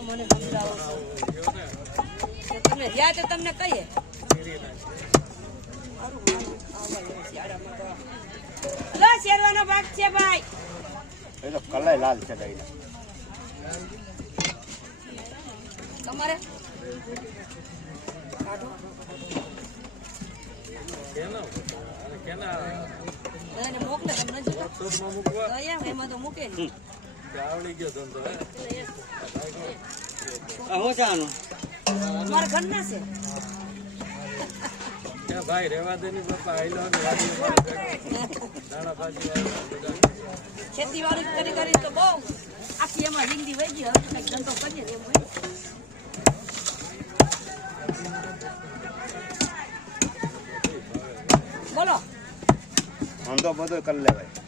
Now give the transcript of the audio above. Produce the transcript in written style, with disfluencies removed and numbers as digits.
મને સમજાવો છો તમે યાદ તો તમને કહીએ શેરવાનો ભાગ છે ભાઈ એ તો કલાઈ લાલ છે લઈને તમારે મોકલે તમને એમાં તો મૂકે આવડી ગયો ધંધો હું ચાનું મારા ઘરના છે ત્યાં ભાઈ રેવા દે ની બાપા આઈલો દાણા ભાજી ખેતીવાડી કરી કરી તો બહુ આખી એમાં જિંદગી વહી ગઈ હવે કઈક ધંધો કરીએ ને એમ હોય બોલો આમ તો બધું કરી લેવાય